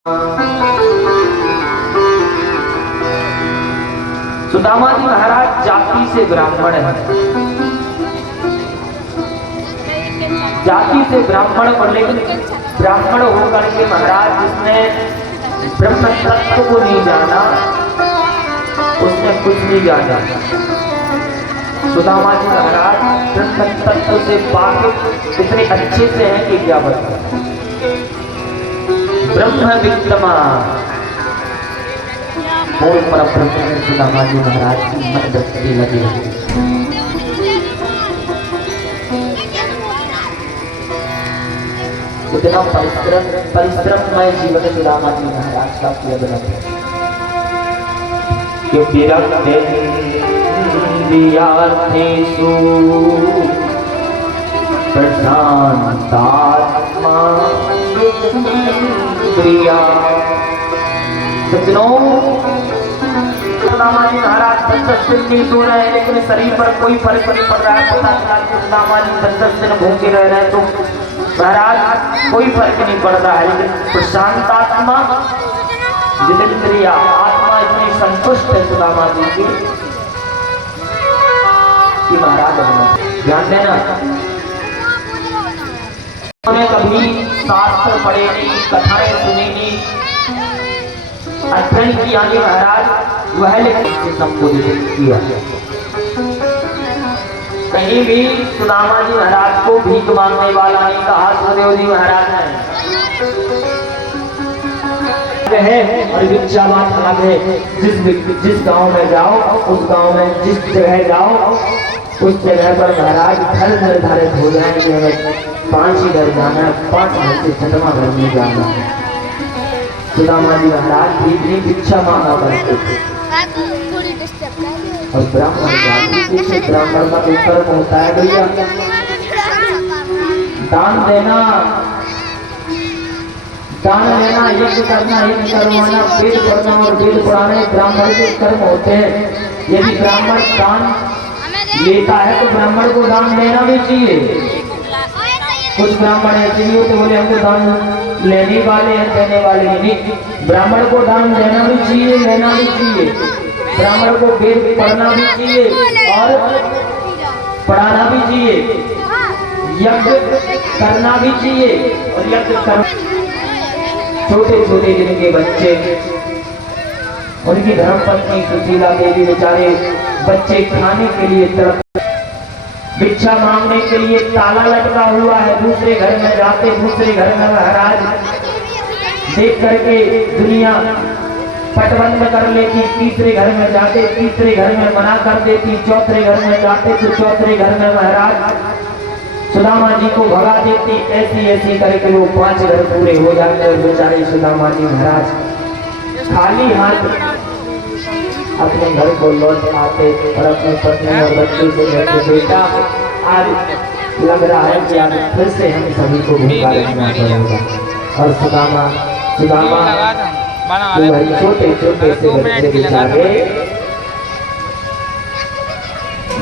सुदामा जी महाराज जाति से ब्राह्मण है। जाति से ब्राह्मण और लेकिन ब्राह्मण होकर के महाराज जिसने ब्रह्म तत्व को नहीं जाना उसने कुछ नहीं जाना। सुदामा जी महाराज ब्रह्म तत्व से वाकिफ इतने अच्छे से हैं कि क्या बताएं। ब्रह्म विद्यमा बोल पर ब्रह्म सुदामा जी महाराज की मन दृष्टि लगी। इतना परिश्रममय जीवन सुदामा जी महाराज का किया बना कि विरक्तेषु प्रशांतात्मा प्रिया। सज्जनों, सुदामा जी महाराज 10 दिन नहीं सो रहे हैं लेकिन शरीर पर कोई फर्क नहीं पड़ रहा है। पता चला कि सुदामा जी 10 दिन भूखे रह रहे हैं तो महाराज कोई फर्क नहीं पड़ रहा है, लेकिन प्रशांत आत्मा जितेंद्रिया आत्मा इतनी संतुष्ट है सुदामा जी की कि महाराज ध्यान देना। उन्होंने कभी शास्त्र पढ़े नहीं, कथाएं सुनी नहीं, अध्ययन किया नहीं महाराज, वह लेकिन संबोधित किया। कहीं भी सुदामा जी महाराज को भीख मांगने वाला नहीं कहा। सुखदेव जी महाराज ने और भिक्षावान अलग है। जिस गांव में जाओ उस गांव में जिस जगह जाओ उस जगह पर महाराज घर निर्धारित हो जाएंगे। 5 ही घर जाना है, 5 घर से 6वां घर में जाना है। सुदामा जी महाराज भी भिक्षा मांगा करते थे और ब्राह्मण जाति से ब्राह्मण का कर्म होता है भैया दान देना, दान लेना, यज्ञ करना, यज्ञ करवाना, वेद पढ़ना और वेद पढ़ाने ब्राह्मण के कर्म होते हैं। यदि ब्राह्मण दान लेता है तो ब्राह्मण को दान देना भी चाहिए। कुछ ब्राह्मण ऐसे नहीं होते बोले हमको दान लेने वाले हैं देने वाले नहीं। ब्राह्मण को दान देना भी चाहिए, लेना भी चाहिए। ब्राह्मण को वेद पढ़ना भी चाहिए और पढ़ाना भी चाहिए, यज्ञ करना भी चाहिए और यज्ञ कर छोटे छोटे जिनके बच्चे, उनकी धर्मपत्नी सुशीला देवी बेचारे बच्चे खाने के लिए तड़प भिक्षा मांगने के लिए ताला लटका हुआ है। दूसरे घर में जाते, दूसरे घर में महाराज देख करके दुनिया पटबंद कर लेती। तीसरे घर में जाते, तीसरे घर में मना कर देती। चौथे घर में जाते तो चौथे घर में महाराज सुदामा जी को भगा देती। ऐसी ऐसी करके वो 5 घर पूरे हो जाते और बेचारे सुदामा जी महाराज खाली हाथ अपने घर को लौट आते और अपने पत्नी और बच्चों से कहते बेटा आज लग रहा है कि आज फिर से हम सभी को भूखा रहना पड़ेगा। और सुदामा छोटे छोटे से बच्चे बेचारे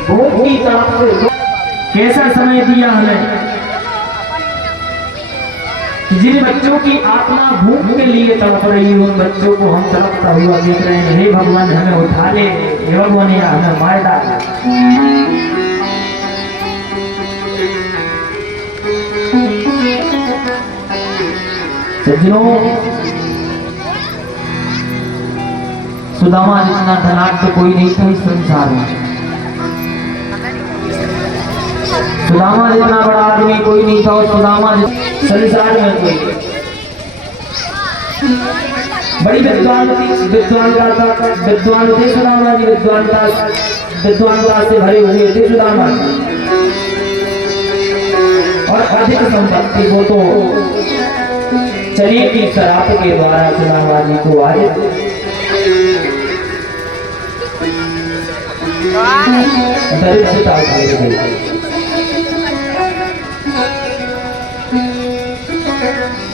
भूख की तरफ से कैसा समय दिया हमें। जिन बच्चों की आत्मा भूख के लिए तड़प रही है उन बच्चों को हम तड़पता हुआ देख रहे हैं। हे भगवान हमें उठा ले, हे भगवान या हमें मार डाल। सज्जनों, सुदामा जितना धनाढ्य तो कोई नहीं था इस संसार में। सुदामा जितना बड़ा आदमी कोई नहीं था और सुदामा संसार में कोई बड़ी विद्वानता थे सुदामा जी। विद्वानता से भरे हुए थे सुदामा और अधिक संपत्ति वो तो चलिए की शराब के द्वारा सुदामा जी को आए। दरिद्रता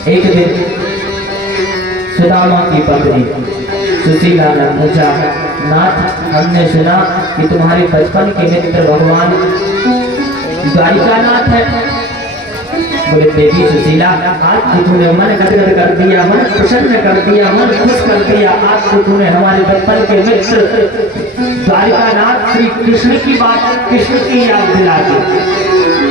एक दिन सुदामा की पत्नी सुशीला ने पूछा, नाथ हमने सुना कि तुम्हारे बचपन के मित्र भगवान द्वारिकानाथ है। बोले देवी सुशीला, आज तो तूने मन गदगद कर दिया, मन प्रसन्न कर दिया, मन खुश कर दिया। आज तो तूने हमारे बचपन के मित्र द्वारिकानाथ श्री कृष्ण की बात, कृष्ण की याद दिला दी।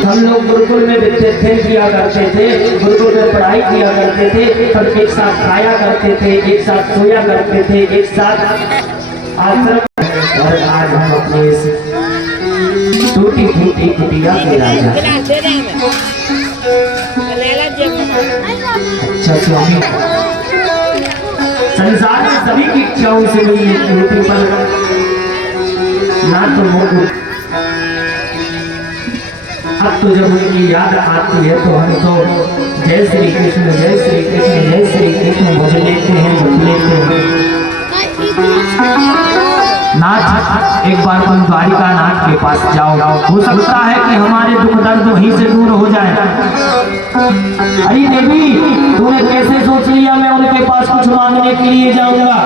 हम लोग गुरुकुल में विद्याध्ययन किया करते थे, गुरुकुल में पढ़ाई किया करते थे, पर एक साथ खाया करते थे, एक साथ सोया करते थे, एक साथ आश्रम। और आज हम अपने टूटी फूटी कुटिया के राजा। अच्छा स्वामी, संसार में सभी की इच्छाओं से मिली होती, पर ना तो मोह। अब तो जब उनकी याद आती है तो हम तो जय श्री कृष्ण, जय श्री कृष्ण, जय श्री कृष्ण भज लेते हैं, भज लेते हैं। नाथ, एक बार तुम द्वारिकानाथ के पास जाओ, हो सकता है कि हमारे दुख दर्द वहीं से दूर हो जाए। अरे देवी, तूने कैसे सोच लिया मैं उनके पास कुछ मांगने के लिए जाऊंगा?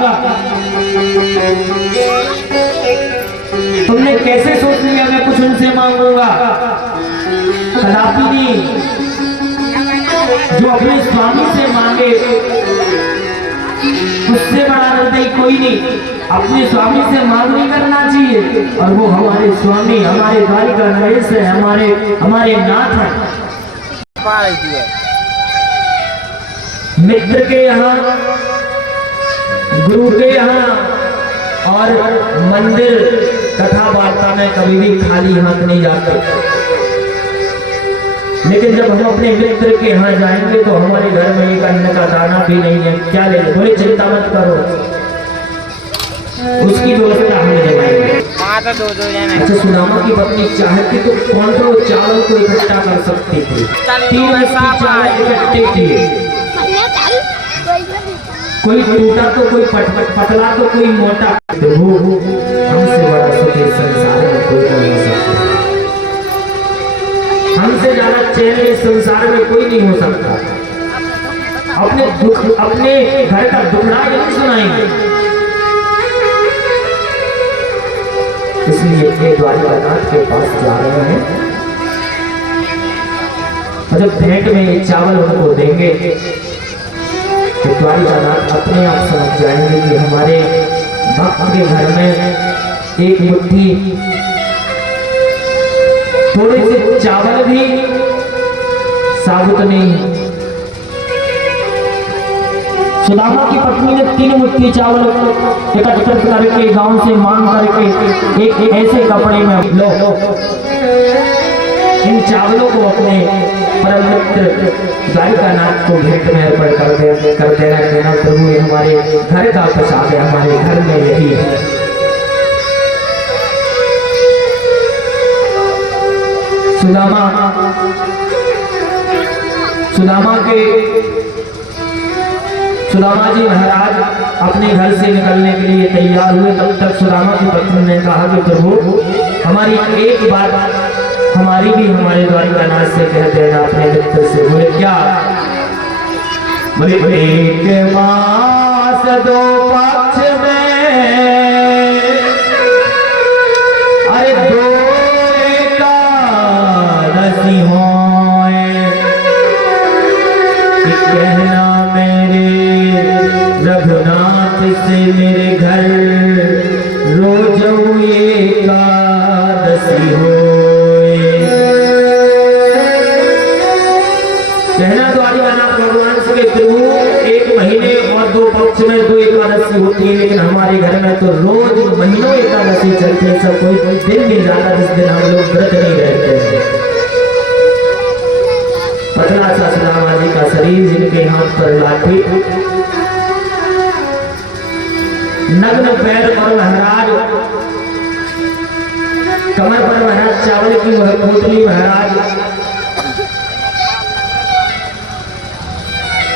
तुमने कैसे सोच लिया मैं कुछ उनसे मांगूंगा? कदापि नहीं। जो अपने स्वामी से मांगे उससे बड़ा हृदय कोई नहीं। अपने स्वामी से मांग नहीं करना चाहिए, और वो हमारे स्वामी, हमारे द्वारिका नरेश है, हमारे नाथ है। मित्र के यहाँ, गुरु के यहाँ और मंदिर कथा वार्ता में कभी भी खाली हाथ नहीं जाते, लेकिन जब हम अपने मित्र के यहाँ जाएंगे तो हमारे घर में एक अन्न का दाना भी नहीं है। क्या ले? बोले चिंता मत करो, उसकी व्यवस्था हम जमाएंगे। अच्छा, सुदामा की पत्नी चाहती तो कौन तो चावल को इकट्ठा कर सकती थी, 3 चावल इकट्ठे किए। कोई टूटा तो कोई पतला तो कोई मोटा। हमसे बड़ा सुखी संसार में कोई नहीं हो सकता, हमसे ज्यादा चैन इस संसार में कोई नहीं हो सकता। अपने दुख, अपने घर का दुखड़ा नहीं सुनाएंगे। इसलिए ये द्वारिकानाथ के पास जा रहे हैं, और जब भेंट में ये चावल उनको देंगे तो द्वारिकानाथ अपने आप समझ जाएंगे कि हमारे भक्त के घर में एक मुट्ठी थोड़े से चावल भी साबुत नहीं। सुदामा की पत्नी ने 3 मुट्ठी चावल एकत्रित करके गांव से मांग करके एक ऐसे कपड़े में लो, इन चावलों को अपने परम मित्र द्वारिकानाथ को भेंट में अर्पण कर देना। प्रभु, ये हमारे घर का प्रसाद है, हमारे घर में यही है। सुदामा जी महाराज अपने घर से निकलने के लिए तैयार हुए। तब तक सुदामा की पत्नी ने कहा कि प्रभु, हमारी एक बात हमारी भी हमारे द्वारिकानाथ से कह देना, अपने मित्र से। बोले क्या? बोले एक मास 2 पक्ष में, अरे 2 एकादशी होए, कहना मेरे रघुनाथ से मेरे घर रोज एकादशी हो। कहना द्वारिकानाथ भगवान से प्रभु, 1 महीने और 2 पक्ष में 2 एकादशी होती है, लेकिन हमारे घर में तो रोज महीनों एकादशी चलती है। सब कोई दिन नहीं जाता जिस दिन हम लोग व्रत नहीं रहते हैं। पतला सा सुदामा जी का शरीर, जिनके हाथ पर लाठी, नग्न पैर पर महाराज, कमर पर महाराज चावल की पोटली। महाराज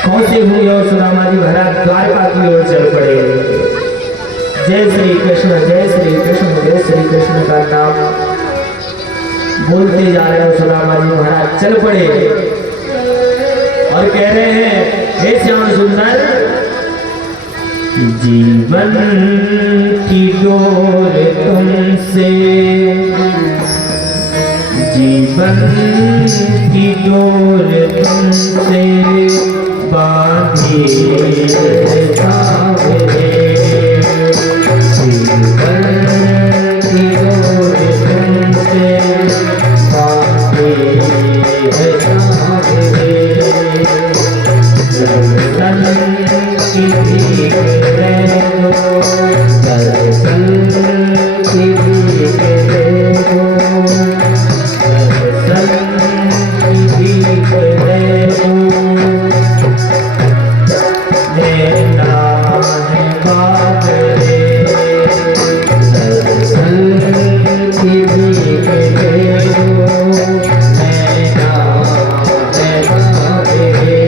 कौन से हुई और सुदामा जी महाराज द्वारका की ओर चल पड़े। जय श्री कृष्ण, जय श्री कृष्ण, जय श्री कृष्ण का नाम बोलते जा रहे हो। सुदामा जी महाराज चल पड़े और कह रहे हैं, हे श्याम सुंदर, जीवन की डोर तुमसे जीवन की डोर तुमसे बांधी सावरे, जीवन की डोर तुमसे बांधी सावरे, दर्शन की भीख दे दो, दर्शन की भीख दे दो, दर्शन की भीख दे दो, लेना है बाबरे, दर्शन की भीख दे दो, लेना है बाबरे।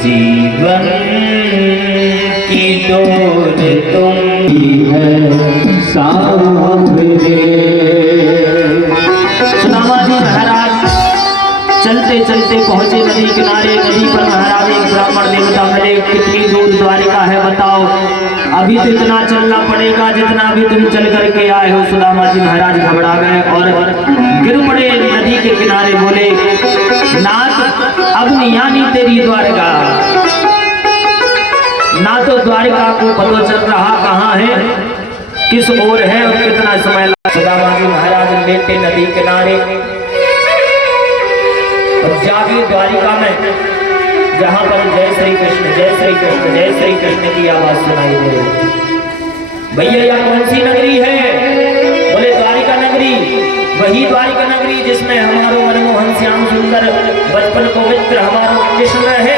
जीवन की डोर तुम है सावरे। सुदामा जी महाराज चलते चलते पहुंचे नदी किनारे। नदी पर महाराज एक ब्राह्मण देवता मिले। कितनी दूर द्वारिका है बताओ। अभी तो इतना चलना पड़ेगा जितना भी तुम चल करके आए हो। सुदामा जी महाराज घबरा गए और गिर पड़े नदी के किनारे, बोले नाथ अब नियानी तेरी द्वारका, ना तो द्वारका को पता चल रहा कहाँ है, किस ओर है और कितना समय लगा। सुदामा जी महाराज लेटे नदी किनारे और जागे द्वारिका में, जहां पर जय श्री कृष्ण जय श्री कृष्ण जय श्री कृष्ण की आवाज सुनाई दे। भैया यह कौन सी नगरी है? बोले द्वारिका नगरी, वही द्वारिका नगरी जिसमें हमारो मनमोहन श्याम सुंदर बचपन को मित्र हमारो कृष्ण है।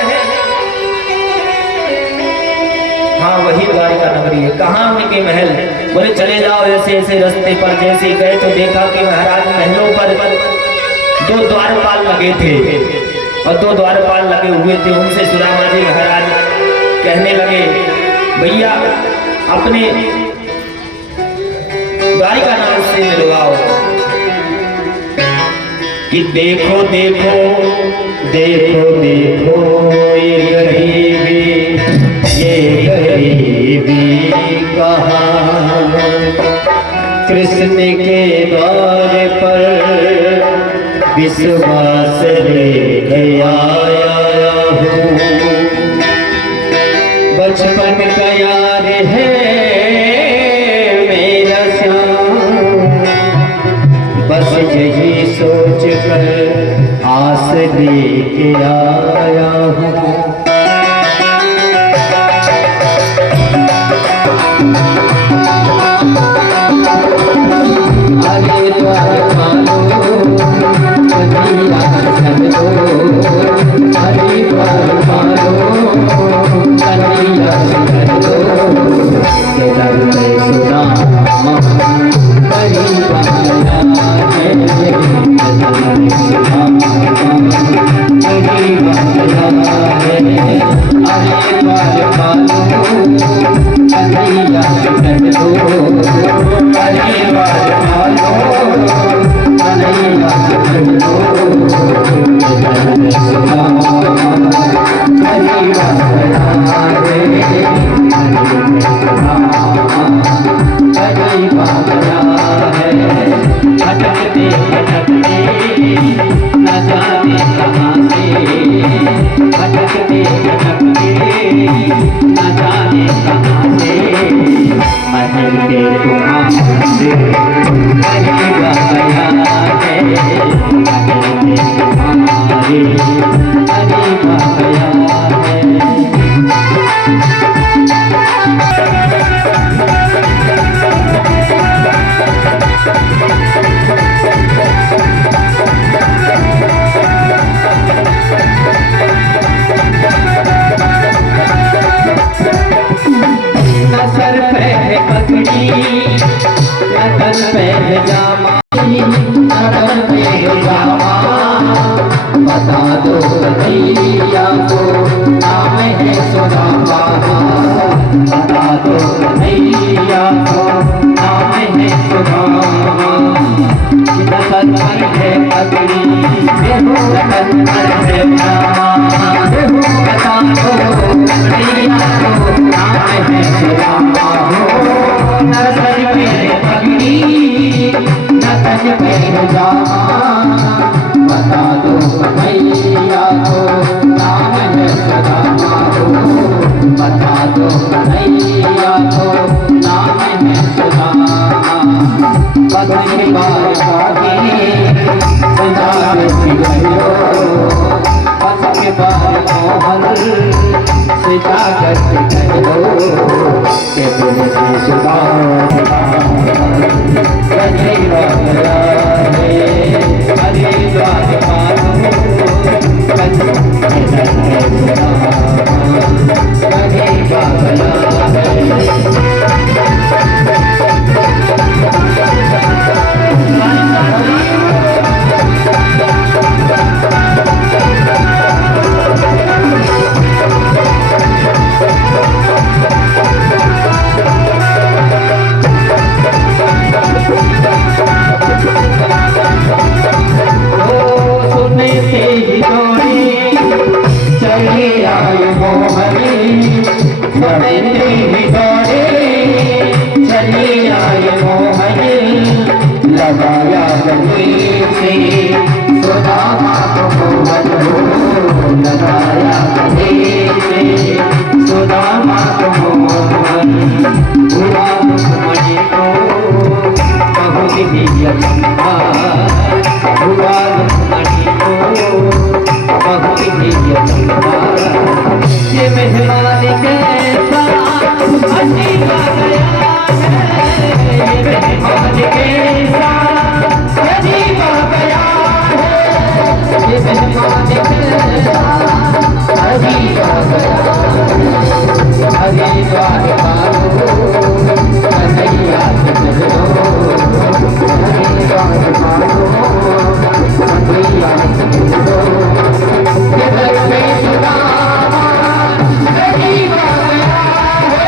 हाँ वही द्वारिका नगरी है। कहाँ उनके महल? बोले चले जाओ ऐसे ऐसे रास्ते पर। जैसे गए तो देखा कि महाराज महलों पर 2 द्वारपाल लगे थे और 2 द्वारपाल लगे हुए थे। उनसे सुदामा जी महाराज कहने लगे भैया अपने द्वारिका नाथ से मिलवाओ कि देखो देखो देखो देखो ये गरीबी कहाँ कृष्ण के द्वार पर विश्वास लेके आया हूँ। बचपन का यार है मेरा श्याम, बस यही सोच कर आस लेके आया हूँ। बता दो भैया को नाम है सुदामा, बता दो भैया को नाम है सुदामा। नसल है पगड़ी बता दो भैया को नाम है सुदामा। नसल है पगड़ी नसल पे जामा, बता दो भैया को नाम है सुदामा। बता दो भैया को नाम है सुदामा। बदन बार के बार मोहन से जाकर कह दो कि तुमसे सुदामा लगाया गले से सुदामा को मोहन हो लगाया गले से सुदामा को मोहन हुआ मुझे को बहुत ही अच्छा हुआ मुझे को बहुत ही अच्छा ये मेहमान कैसा अजीब आ गया है ये मेहमान कैसा अजीब आ गया है ये मेहमान कैसा अजीब आ गया अजीब आ गया कन्हैया से मिलो अजीब आ गया कन्हैया से मिलो ये घर पे सुदामा अजीब आ गया है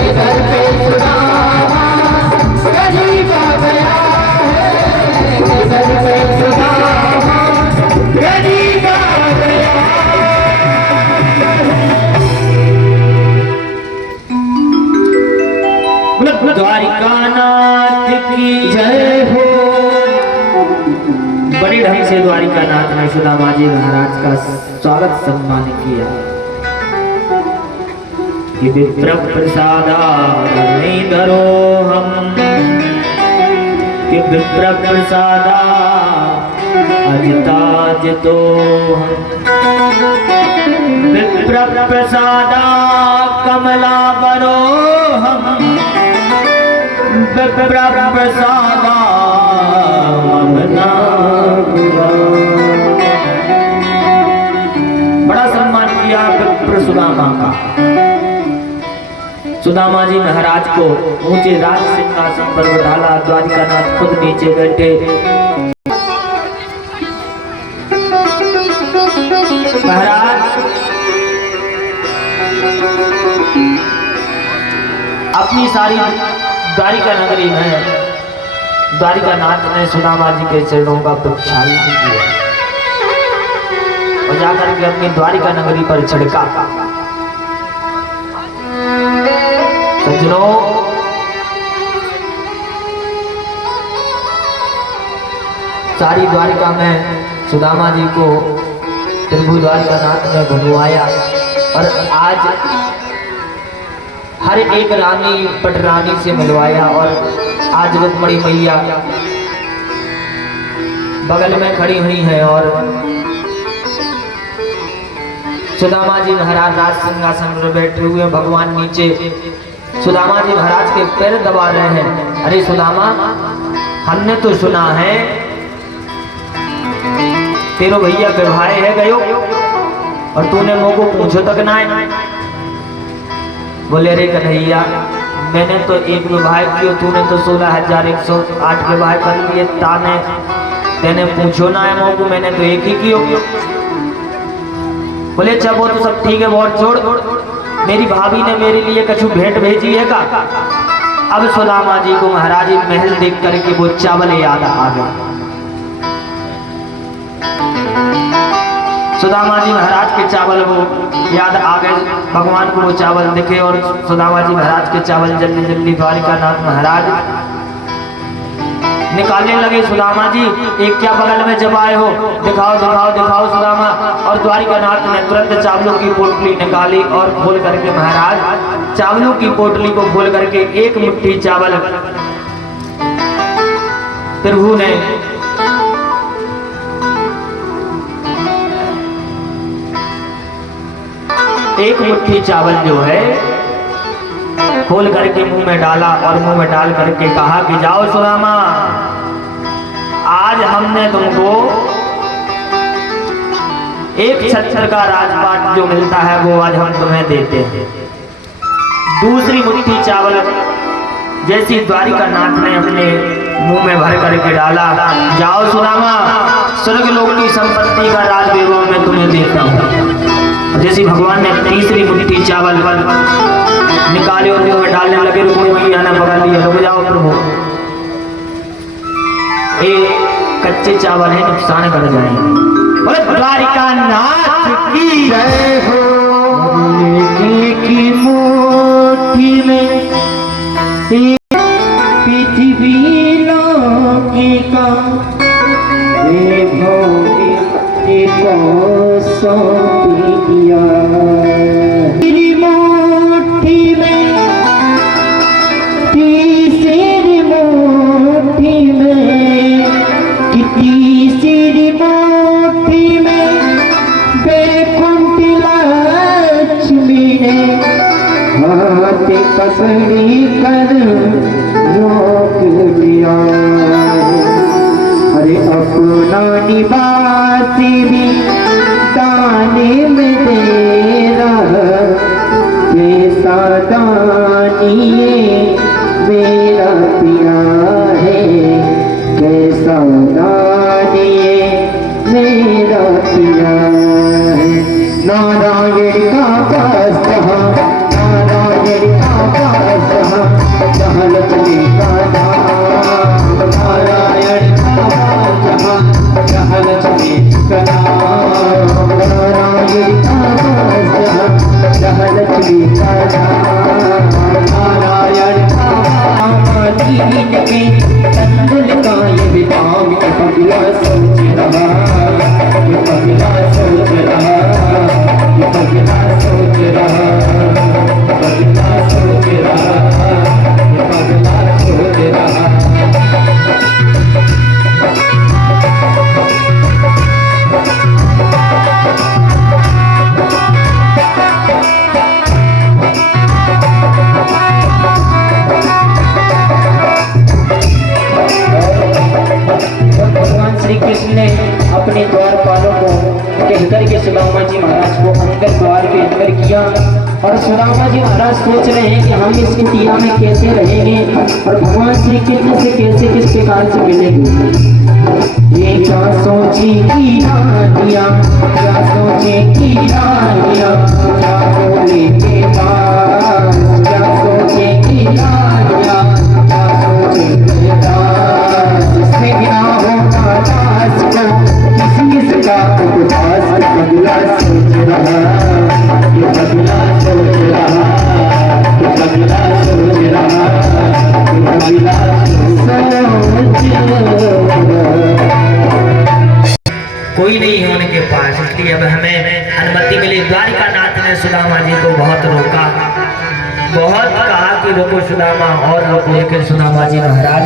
ये घर पे सुदामा अजीब आ गया है ये घर पे सुदामा अजीब आ गया। द्वारिकानाथ की जय हो। बड़े ढंग से द्वारिकानाथ ने सुदामा जी महाराज का स्वागत सम्मान किया कि विप्र प्रसादा नहीं धरो हम कि विप्र प्रसादा अजिताज तो विप्र प्रसादा कमला बरो हम विप्र प्रसादा बड़ा सम्मान किया विप्र सुदामा का। सुदामा जी महाराज को ऊंचे राज सिंहासन पर बैठाला। द्वारिकानाथ खुद नीचे बैठे। महाराज अपनी सारी द्वारिका नगरी में द्वारिकानाथ ने सुदामा जी के चरणों का प्रक्षालन किया और जाकर के अपनी द्वारिका नगरी पर छिड़का। सज्जनों, सारी द्वारिका में सुदामा जी को प्रभु द्वारिकानाथ ने घुमवाया और आज हर एक रानी पटरानी से मिलवाया। और आज रुक्मणी मैया बगल में खड़ी हुई है और सुदामा जी महाराज राज सिंहासन पर बैठे हुए भगवान नीचे सुदामा जी महाराज के पैर दबा रहे हैं। अरे सुदामा, हमने तो सुना है तेरो भैया विवाह है गयो और तूने मोह को पूछो तक ना है। बोले अरे कन्हैया, मैंने तो एक विवाह किया, तूने तो 16,108 विवाह कर लिए ताने तेने पूछो ना है मोह को, मैंने तो एक ही कियो। बोले अच्छा वो तो सब ठीक है, बहुत छोड़, मेरी भाभी ने मेरे लिए कछु भेंट भेजी है का। अब सुदामा जी को महाराज महल देख करके वो चावल याद आ गया। सुदामा जी महाराज के चावल वो याद आ गए, भगवान को वो चावल दिखे और सुदामा जी महाराज के चावल जल्दी जल्दी द्वारिकानाथ महाराज निकालने लगे। सुदामा जी एक क्या बगल में जब आए हो, दिखाओ दिखाओ दिखाओ सुदामा। और द्वारिकानाथ ने तुरंत चावलों की पोटली निकाली और खोल करके महाराज चावलों की पोटली को खोल करके एक मुट्ठी चावल प्रभु ने एक मुट्ठी चावल जो है खोल करके मुंह में डाला और मुंह में डाल करके कहा कि जाओ सुदामा, आज हमने तुमको एक छत्र का राजपाट जो मिलता है वो आज हम तुम्हें देते हैं। दूसरी मुट्ठी चावल जैसी द्वारिकानाथ ने अपने मुंह में भर करके डाला, जाओ सुदामा, स्वर्ग लोक की संपत्ति का राज वैभव मैं तुम्हें देता हूँ। जैसी भगवान ने तीसरी मुट्ठी चावल निकाले और मुंह में डालने लगे, रुक्मणी मैया ने पकड़ लिया, रुक जाओ प्रभु, ये कच्चे चावल है, नुकसान कर जाएंगे। द्वारिकानाथ की जय हो। की मुट्ठी में पृथ्वी लोक भोगी का वे भोगी को सौंप दिया। तेरी मुट्ठी में तीसरी मुट्ठी में तीसरी मुट्ठी में बैकुंठ लक्ष्मी ने हाथ पकड़ी कर रोक लिया। अरे अपना निवास भी दाने में दे रहा कैसा दानिए मेरा पिया है, कैसा दानिए मेरा पिया है। नारायण का पास जहाँ, नारायण का पास जहाँ, जहाँ लक्ष्मी का नाम। नारायण का पास जहाँ, जहाँ लक्ष्मी का नाम। नारायण का पास जहाँ, जहाँ लक्ष्मी का नाम। नारायण का पास दीन के तंदुल का ये विधान के पगला सोच रहा, ये पगला सोच रहा, ये पगला सोच रहा, पगला सोच रहा, ये पगला सोच रहा। भगवान श्री कृष्ण ने अपने द्वारपालों को कहकर के सुदामा जी महाराज को अंदर द्वार के अंदर किया। और सुदामा जी महाराज सोच रहे हैं कि हम इस कुटिया में कैसे रहेंगे और भगवान श्री कृष्ण से कैसे किस प्रकार से मिलेंगे। ये क्या सोची की रानिया, क्या सोचे की रानिया, क्या बोले के पास, क्या सोचे की रानिया, क्या सोचे के पास। जिसने बिना होगा दास को किसी का उपवास, पगला सोच रहा, ये पगला सोच रहा, ये पगला सोच रहा, ये पगला सोच रहा। कोई नहीं है उनके पास, इसलिए अब हमें अनुमति मिली। द्वारिका नाथ ने सुदामा जी को बहुत रोका, बहुत कहा कि रुको सुदामा और रुको, लेकिन सुदामा जी महाराज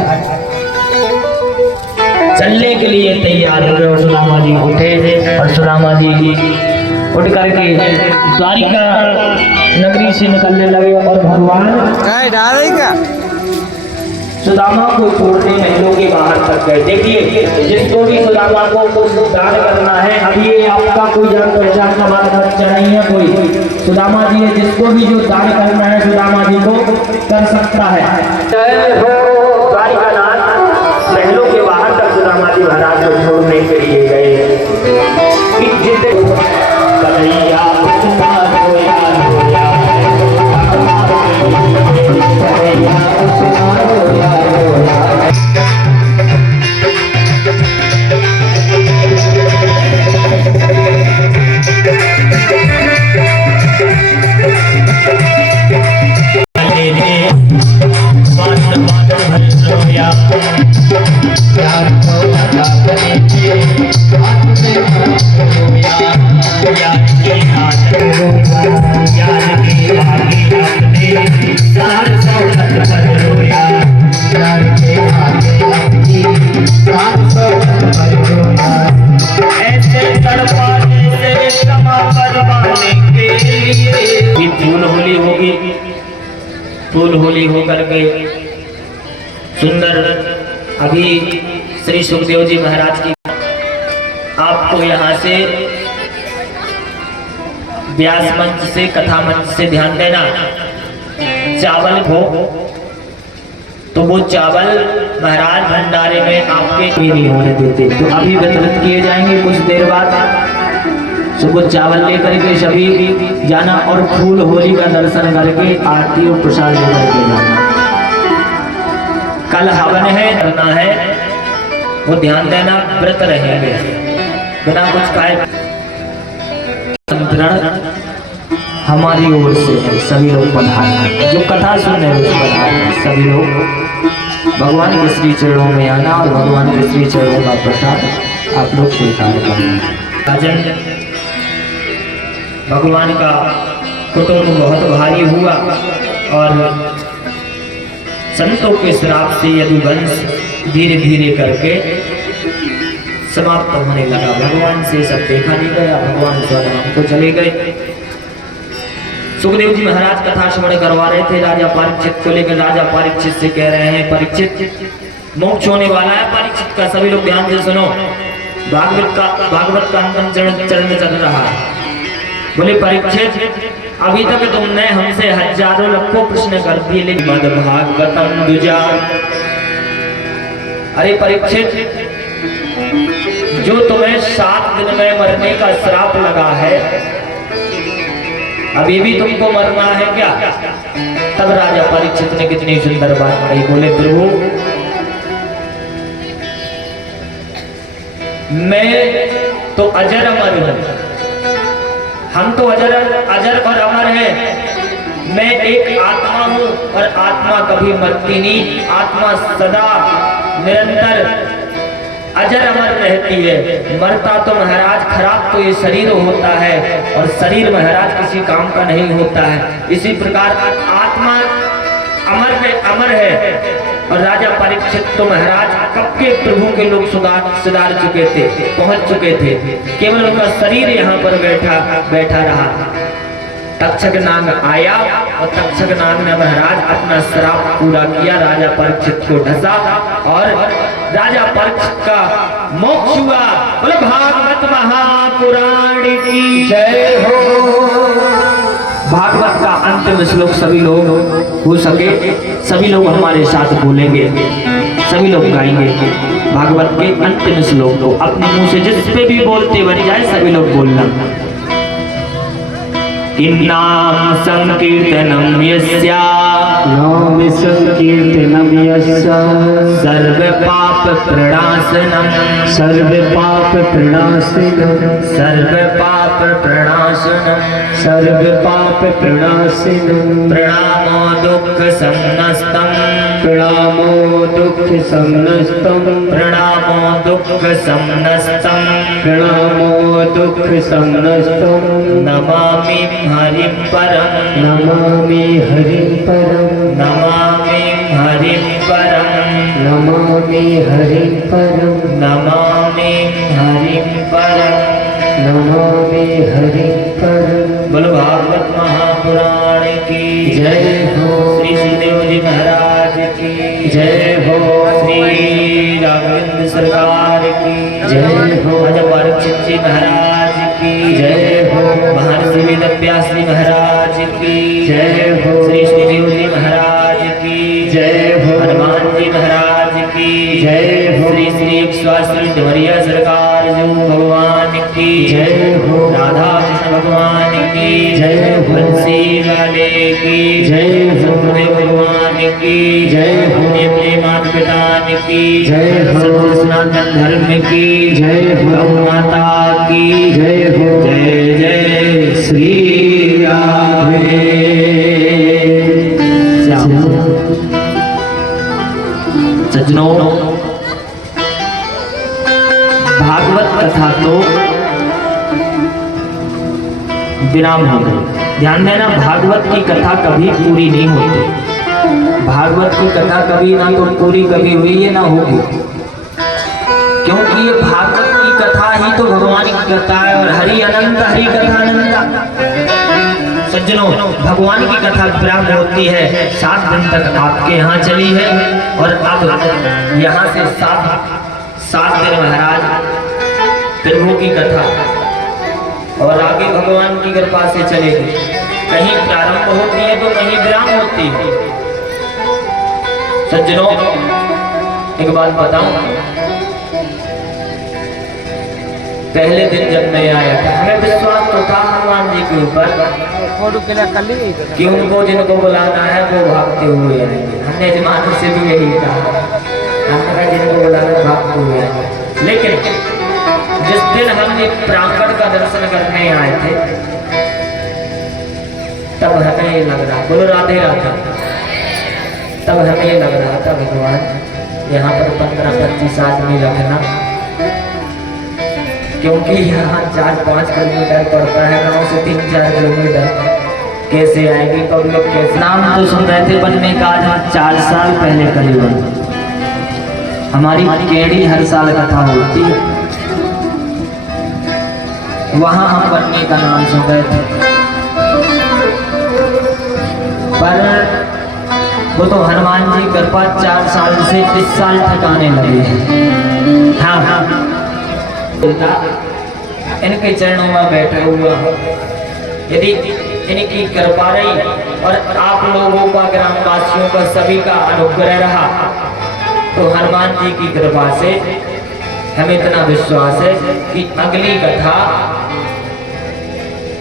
चलने के लिए तैयार हो गए। सुदामा जी उठे और सुदामा जी उठ करके द्वारिका नगरी से निकलने लगे और भगवान सुदामा को छोड़ने महलों के बाहर तक गए। देखिए, जिसको भी सुदामा को कुछ दान करना है, अब ये आपका कोई जान पहचान का बात बच्चा नहीं है, कोई सुदामा जी है, जिसको भी जो दान करना है सुदामा जी को कर सकता है। द्वारिका नाथ महलों के बाहर तक सुदामा जी महाराज को छोड़ने के लिए गए। फूल होली होकर गए सुंदर। अभी श्री सुखदेव जी महाराज की आपको यहाँ से व्यास मंच से, कथा मंच से ध्यान देना। चावल हो तो वो चावल महाराज भंडारे में आपके नहीं होने देते, तो अभी वितरित किए जाएंगे कुछ देर बाद। सुबह चावल लेकर के सभी जाना और फूल होली का दर्शन करके आरती और प्रसाद लेकर के जाना। कल हवन है, करना है, वो ध्यान देना। व्रत रहेंगे बिना कुछ खाए। हमारी ओर से सभी लोग पधारना, जो कथा सुन रहे हैं सभी लोग भगवान के श्री चरणों में आना और भगवान के श्री चरणों का प्रसाद आप लोग स्वीकार करना। राजन, भगवान का कुटुंब बहुत भारी हुआ और संतों के श्राप से यदुवंश धीरे धीरे करके समाप्त होने लगा। भगवान से सब देखा नहीं गया, भगवान स्वयं को चले गए। सुखदेव जी महाराज कथा श्रवण करवा रहे थे राजा परीक्षित को लेकर। राजा परीक्षित से कह रहे हैं, परीक्षित मोक्ष होने वाला है परीक्षित का, सभी लोग ध्यान से सुनो। भागवत का अंतिम चरण में चल रहा है। बोले परीक्षित, अभी तक तुमने हमसे हजारों लाखों प्रश्न कर दिए, लेकिन मद भागवतम दुजा। अरे परीक्षित, जो तुम्हें 7 दिन में मरने का श्राप लगा है, अभी भी तुमको मरना है क्या? तब राजा परीक्षित ने कितनी सुंदर बात कही। बोले प्रभु, मैं तो अजर अमर हूं, हम तो अजर और अमर हैं। मैं एक आत्मा हूं और आत्मा कभी मरती नहीं, आत्मा सदा निरंतर अजर अमर रहती है। मरता तो महाराज खराब तो ये शरीर होता है और शरीर महाराज किसी काम का नहीं होता है। इसी प्रकार आत्मा अमर है। और राजा परीक्षित तो महाराज कब के प्रभु के लोग सुधार चुके थे, पहुंच चुके थे, केवल उनका शरीर यहाँ पर बैठा रहा। तक्षक नाग आया और तक्षक नाग ने महाराज अपना श्राप पूरा किया, राजा परीक्षित को ढसा और राजा परीक्षित का मोक्ष हुआ। बोले भागवत महापुराण की जय हो। भागवत का अंतिम श्लोक सभी लोग हो सके सभी लोग हमारे साथ बोलेंगे, सभी लोग गाएंगे भागवत के अंतिम श्लोक को। अपने मुंह से जिस पे भी बोलते बन जाए सभी लोग बोलना। नाम संकीर्तनम यस्या, नाम संकीर्तनम यस्या, सर्व पाप प्रणाशनम, सर्व पाप प्रणाशनम, सर्व पाप प्रणाशनम, सर्व पाप प्रणाशनम, प्रणामो दुख समनस्तम, प्रणामो दुख समनस्तम, प्रणामो दुख समनस्तम, प्रणामो दुख समनस्तम, नमामि हरिं परम, नमामि हरिं परम, नमामि हरिं परम, नमामि हरिं परम, नमामि हरिं परम, नमामि हरिं परम। बोलो भागवत महापुराण की जय हो। श्री सुखदेव जी महाराज की जय हो। श्री राघवेंद्र सरकार की जय हो। राजा परीक्षित जी महाराज की जय हो। महर्षि वेदव्यास जी महाराज की जय हो। श्री सुखदेव जी महाराज की जय हो। हनुमान जी महाराज की जय हो। श्री श्री 180 डुमरिया सरकार जो भगवान की जय हो। राधा कृष्ण भगवान की जय हो। बंसी वाले की जय हो। सुखदेव भगवान की जय हो। अपने माता पिता की जय हो। सत्य सनातन धर्म की जय हो। गौ माता की जय हो। जय जय श्री राधे श्याम। सज्जनों, भागवत कथा तो विराम हो गई। ध्यान देना, भागवत की कथा कभी पूरी नहीं होती। भागवत की कथा कभी ना तो पूरी कभी हुई है ना होगी, क्योंकि ये भागवत की कथा ही तो भगवान की कथा है। और हरि अनंत हरि कथा अनंत। सज्जनों, भगवान की कथा विराम होती है, 7 दिन तक आपके यहाँ चली है और अब यहाँ से 7 दिन महाराज प्रभु की कथा और आगे भगवान की कृपा से चलेगी। कहीं प्रारंभ होती है तो कहीं विराम होती है। सज्जनों, एक बात बताऊं, पहले दिन जब मैं आया था हमें विश्वास तो था हनुमान जी के ऊपर कि उनको जिनको बुलाना है वो भागते हुए आएंगे। हमने जमाने से भी यही कहा, हमने जिनको बुलाना भागते हुए आएंगे। लेकिन जिस दिन हमने प्रांगण का दर्शन करने आए थे तब हमें ये लग रहा, बोलो राधे राधे, तब तब हमें ये लग रहा था भगवान यहाँ पर 15-25 आदमी रखना, क्योंकि यहाँ 4-5 किलोमीटर पड़ता है, गाँव से 3-4 किलोमीटर कैसे आएगी पब्लिक, कैसे। नाम तो सुन रहे थे बनने का, आज 4 साल पहले करीबन हमारी केड़ी हर साल कथा होती, वहाँ हम बनने का नाम सुन रहे थे, पर वो तो हनुमान जी कृपा 4 साल से इस साल ठिकाने लगे हैं। हाँ, इनके चरणों में बैठे हुआ, यदि इनकी कृपा रही और आप लोगों का, ग्रामवासियों का, सभी का अनुग्रह रहा, तो हनुमान जी की कृपा से हमें इतना विश्वास है कि अगली कथा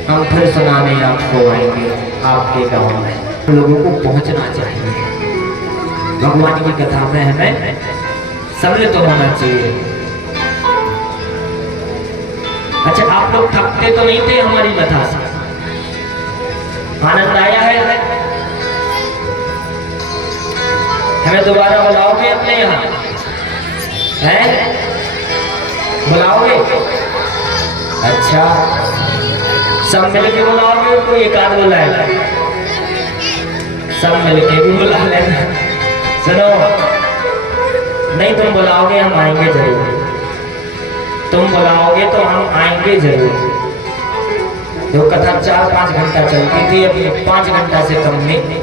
हम फिर सुनाने आपको आएंगे आपके गांव में। लोगों को पहुंचना चाहिए, भगवान की कथा में हमें सम्मिलित होना चाहिए। अच्छा, आप लोग थकते तो नहीं थे हमारी कथा से? आनंद आया है? हमें दोबारा बुलाओगे अपने यहाँ? हैं? बुलाओगे? अच्छा, सब मिलके बुलाओगे? कोई एक आध बुलाएगा? सब मिलके भी बुला लेना। सुनो, नहीं तुम बुलाओगे हम आएंगे जरूर, तुम बुलाओगे तो हम आएंगे जरूर। जो कथा 4-5 घंटा चलती थी, अभी 5 घंटा से कम नहीं,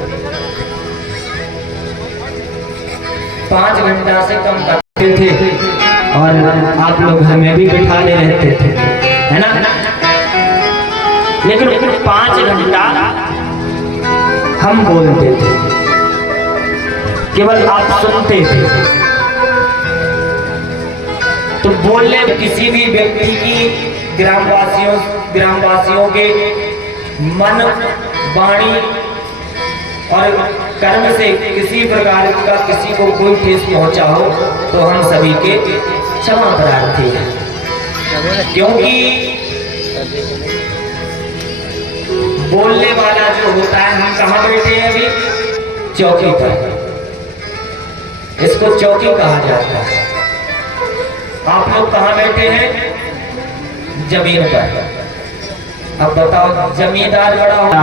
5 घंटा से कम करते थे, और आप लोग हमें भी बिठाने रहते थे, है ना? लेकिन 5 घंटा हम बोलते थे, केवल आप सुनते थे। तो बोलने किसी भी व्यक्ति की ग्रामवासियों के मन, वाणी और कर्म से किसी प्रकार का किसी को कोई ठेस पहुंचा हो तो हम सभी के क्षमा प्रार्थी हैं, क्योंकि बोलने वाला जो होता है, हम कहाँ बैठे हैं अभी? चौकी पर, इसको चौकी कहा जाता है। आप लोग कहाँ बैठे हैं? जमीन पर। अब बताओ, जमींदार बड़ा होता,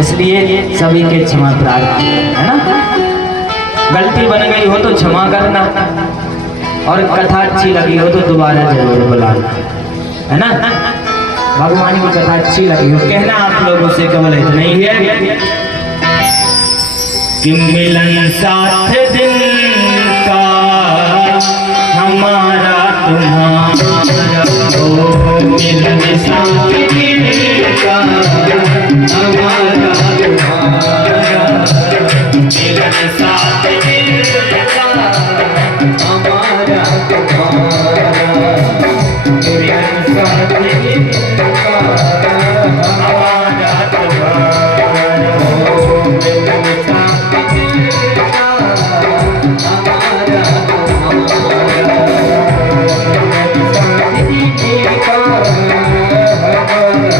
इसलिए सभी के क्षमा प्रार्थी, है ना? गलती बन गई हो तो क्षमा करना, और कथा अच्छी लगी हो तो दोबारा जरूर बुलाना, है ना? भगवान की कथा अच्छी लगी हो, कहना आप लोगों से केवल इतना ही है कि मिलन साथ दिन का हमारा तुम्हारा, ओ मिलन साथ दिन का हमारा तुम्हारा, मिलन साथ दिन का हमारा तुम्हारा, मिलन साथ दिन का हमारा तुम्हारा, मिलन साथ दिन का हमारा तुम्हारा, मिलन साथ दिन का हमारा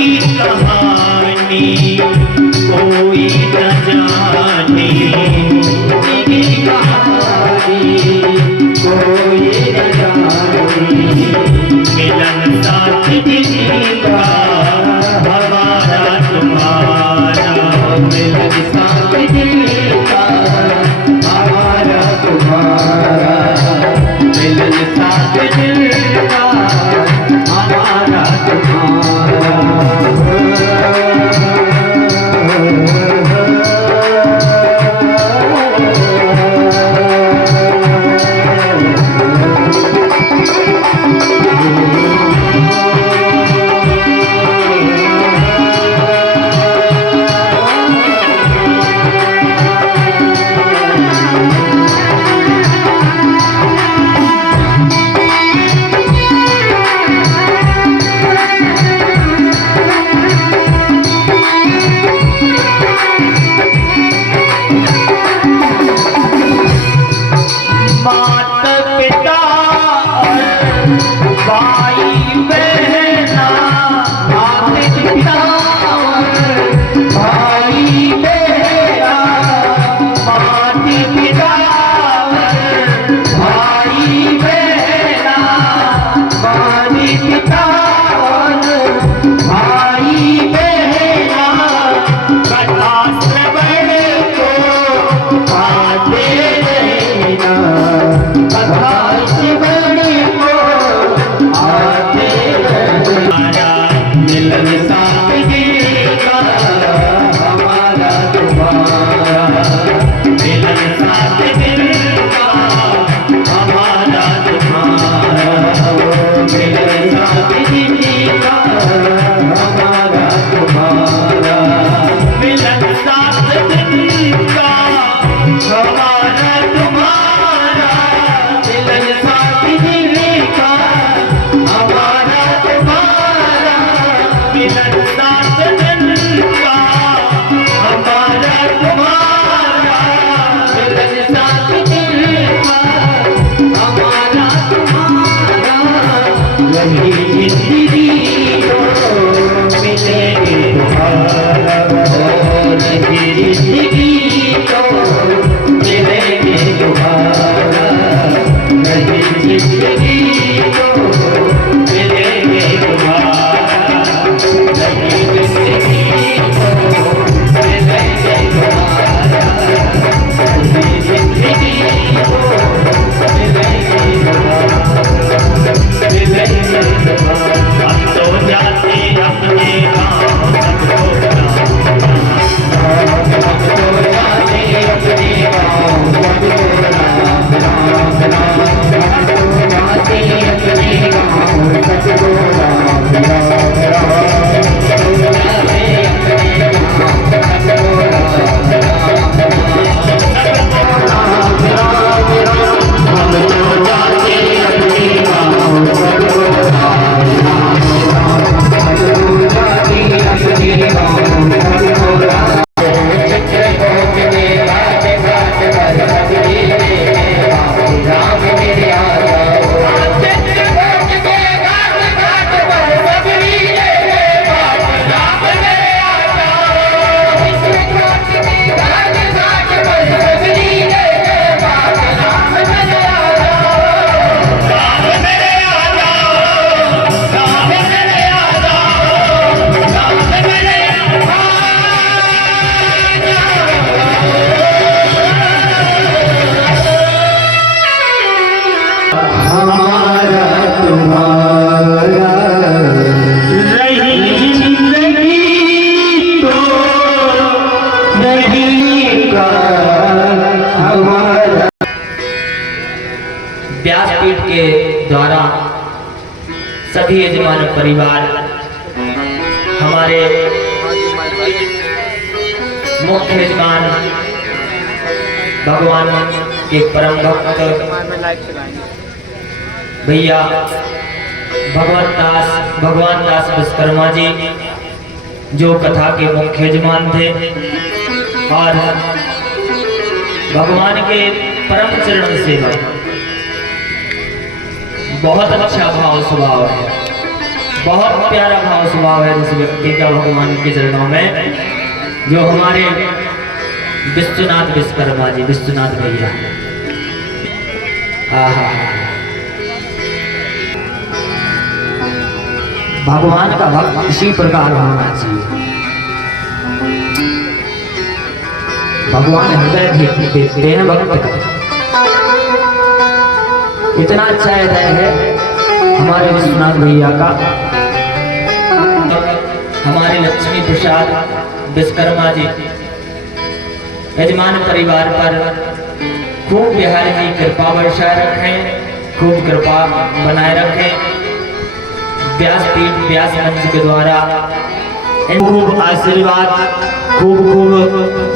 की कहानी कोई न जाने, की कहानी कोई न जाने, मिलन साथ जिनका हमारा तुम्हारा, मिलन साथ जिनका हमारा तुम्हारा, मिलन साथ जिनका हमारा तुम्हारा। मात पिता भाई बहना, मात पिता भाई बहना, मात पिता भाई बहना, मात पिता भाई बहना, कथा श्रवण को आते रहना, कथा श्रवण को आते रहना, मिलन साथ जिनका हमारा तुम्हारा, मिलन साथ जिनका हमारा तुम्हारा, मिलन साथ जिनका हमारा तुम्हारा, मिलन साथ जिनका हमारा तुम्हारा, मिलन साथ जिनका हमारा तुम्हारा, मिलन साथ जिनका हमारा तुम्हारा, मिलन साथ जिनका हमारा तुम्हारा, रही जिंदगी तो मिलेंगे तुम्हारा, रही जिंदगी तो मिलेंगे तुम्हारा, रही जिंदगी तो मिलेंगे तुम्हारा, रही जिंदगी तो मिलेंगे तुम्हारा, रही जिंदगी तो मिलेंगे तुम्हारा, मिलेंगे तुम्हारा। हम तो जाते अपने गाँव व्यासपीठ के द्वारा सभी यजमान परिवार हमारे मुख्य यजमान भगवान के परम भक्त भैया भगवान दास विश्वकर्मा जी जो कथा के मुख्य यजमान थे और भगवान के परम चरण सेवक, बहुत अच्छा भाव स्वभाव है। बहुत प्यारा भाव स्वभाव है उस व्यक्ति का भगवान के चरणों में, जो हमारे विश्वनाथ विश्वकर्मा जी, विश्वनाथ भैया। भगवान का भक्त इसी प्रकार होना चाहिए। भगवान हृदय देते हैं भक्त का। इतना अच्छा हृदय है हमारे विश्वनाथ भैया का। हमारे लक्ष्मी प्रसाद विश्वकर्मा जी यजमान परिवार पर खूब बिहारी जी कृपा वर्षा रखें, खूब कृपा बनाए रखें। व्यासपीठ व्यास मंच के द्वारा खूब आशीर्वाद, खूब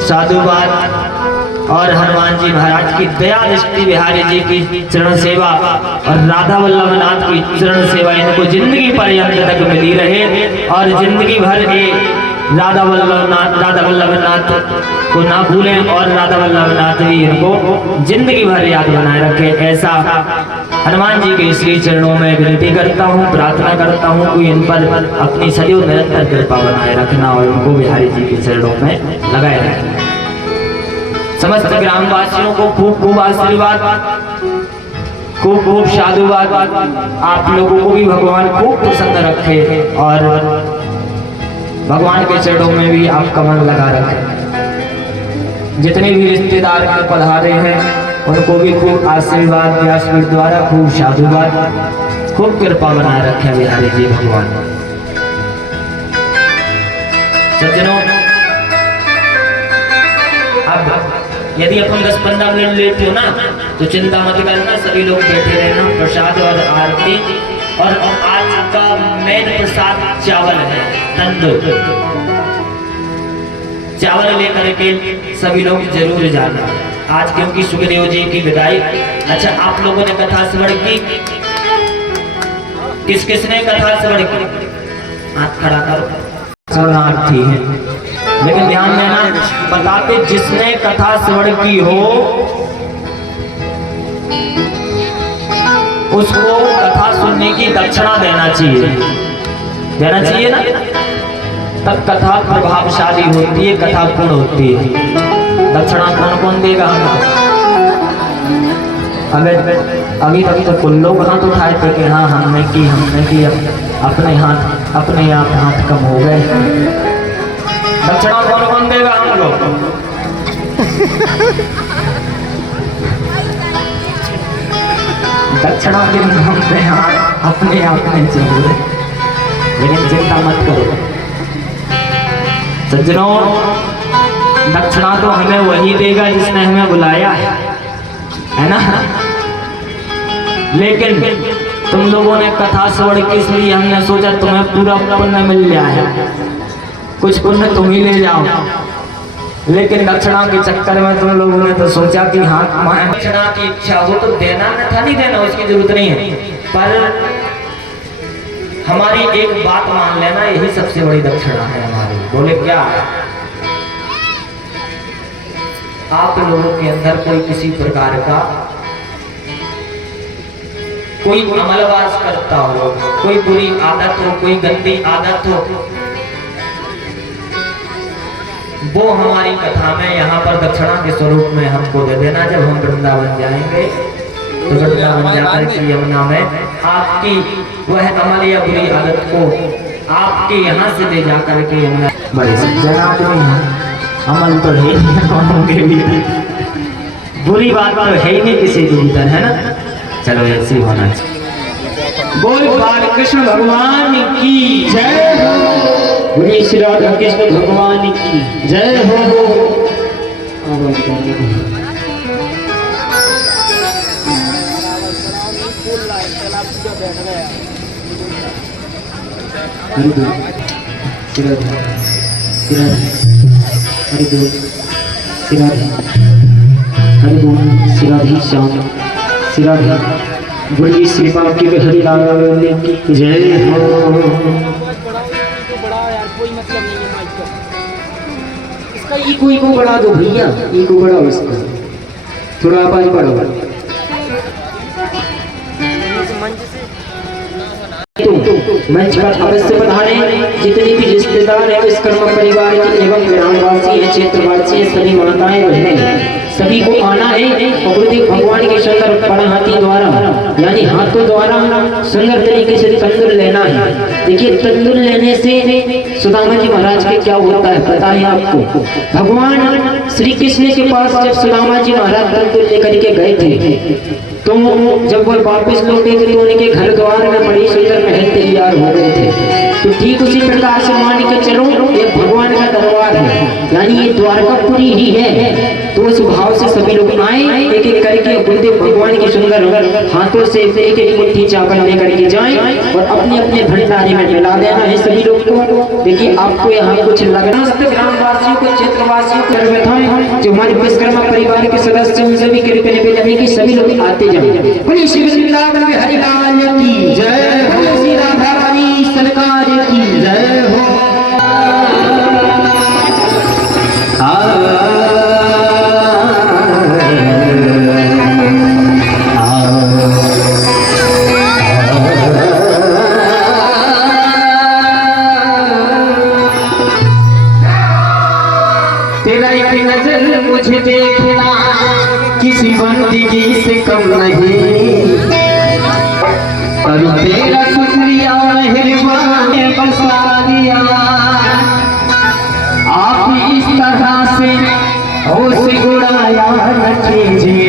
साधुवाद और हनुमान जी महाराज की दया दृष्टि, बिहारी जी की चरण सेवा और राधा वल्लभ नाथ की चरण सेवा इनको जिंदगी पर्यंत तक मिली रहे और जिंदगी भर ये राधा वल्लभ नाथ को ना भूलें और राधा वल्लभ नाथ भी इनको जिंदगी भर याद बनाए रखे। ऐसा हनुमान जी के श्री चरणों में विनती करता हूँ, प्रार्थना करता हूँ कि इन पर अपनी सदैव निरंतर कृपा बनाए रखना और उनको बिहारी जी के चरणों में लगाए रखना। समस्त ग्रामवासियों को खूब खूब आशीर्वाद, खूब खूब साधुवाद। आप लोगों को भी भगवान खूब प्रसन्न रखे और भगवान के चरणों में भी आप कमल लगा रखें। जितने भी रिश्तेदार के पधारे हैं उनको भी खूब आशीर्वाद व्यासपीठ द्वारा, खूब साधुवाद, खूब कृपा बनाए रखे बिहारी जी भगवान। सज्जनों, अब यदि अपन 10-15 मिनट लेट हो ना तो चिंता मत करना, सभी लोग बैठे रहना। प्रसाद और आरती और आज का मेन प्रसाद चावल है, तंदूर चावल लेकर के सभी लोग जरूर जाना आज, क्योंकि सुखदेव जी की विदाई। अच्छा, आप लोगों ने कथा श्रवण की? किस किसने कथा श्रवण की? हाथ खड़ा करो। शरणार्थी है, लेकिन ध्यान देना, बताते जिसने कथा श्रवण की हो उसको कथा सुनने की दक्षिणा देना चाहिए ना, तब कथा प्रभावशाली होती है, कथा पूर्ण होती है। दक्षिणा कौन कौन देगा हमको? अभी तक तो कुल लोग हाथ उठाए थे कि हाँ हमने की, अपने आप हाथ कम हो गए। दक्षिणा कौन कौन देगा हम लोग? दक्षिणा के नाम पे हाँ अपने आप में चाहिए, लेकिन चिंता मत करो सज्जनों, दक्षिणा तो हमें वही देगा जिसने हमें बुलाया है ना। लेकिन तुम लोगों ने कथा श्रवण की, इसलिए हमने सोचा तुम्हें पूरा पुण्य मिल जाए, कुछ पुण्य तुम ही ले जाओ। लेकिन दक्षिणा के चक्कर में तुम लोगों ने तो सोचा कि हाँ दक्षिणा की इच्छा हो तो देना, न था नहीं देना, उसकी जरूरत नहीं है। पर हमारी एक बात मान लेना, यही सबसे बड़ी दक्षिणा है हमारी। बोले क्या? आप लोगों के अंदर कोई किसी प्रकार का कोई अमलवास करता हो, कोई बुरी आदत हो, कोई गंदी आदत हो, वो हमारी कथा में यहाँ पर दक्षिणा के स्वरूप में हमको दे देना। जब हम वृंदावन जाएंगे तो वृंदावन जाकर के यमुना में आपकी वह अमल या बुरी आदत को आपके यहाँ से ले जाकर के यमुना। बड़े सज्जन आदमी हैं, अमल तो है नहीं, बुरी बात तो है ही नहीं किसी के भीतर, है ना। चलो ऐसे होना चाहिए। बोल बालकृष्ण भगवान की जय हो, बोलिए श्री राधा कृष्ण भगवान की जय हो। हरि श्याम सिराधि बोलिए श्री बाबा की हरि लाल की जय हो। इसका ईगो बढ़ा दो भैया, ईगो बढ़ाओ इसका, थोड़ा आवाज बढ़ाओ। तुम मंच पर अवश्य पधारें। जितने भी रिश्तेदार हैं विश्वकर्मा परिवार के एवं ग्रामवासी हैं, क्षेत्रवासी हैं, सभी माताएं बहनें सभी को आना है और गुरुदेव भगवान के सुंदर पड़हाथी द्वारा यानी हाथों द्वारा सुंदर तरीके से तंदुर लेना है। देखिए तंदुर लेने से सुदामा जी महाराज के क्या होता है पता है आपको? भगवान श्री कृष्ण के पास जब सुदामा जी महाराज तंदुर लेकर के गए थे तो जब वो वापस लौटे थे तो उनके घर द्वार में बड़ी सुंदर महल तैयार हो गए थे। तो ठीक उसी प्रकार से मान के चलो ये भगवान का दरबार है यानी ये द्वारकापुरी ही है। तो उस भाव से सभी लोग आए एक एक करके गुरुदेव भगवान की सुंदर हाथों से एक एक मुट्ठी चावल लेकर के जाएं और अपने अपने भंडारे में मिला देना है सभी लोग को। देखिए आपको यहाँ कुछ लगना ग्रामवासियों को क्षेत्रवासियों को सर्वप्रथम जो हमारे विश्वकर्मा परिवार के सदस्य उन सभी के रूप में जाने की सभी लोग आते जाए। बोलिए श्री वृंदावन में हरिलाल की जय हो, श्री राधा रानी सरकार की जय हो। तेरा एक नजर मुझे देखना किसी बंदगी से कम नहीं, और तेरा शुक्रिया मेहरबान बसा दिया। आप इस तरह से होश उड़ाया न कीजिए।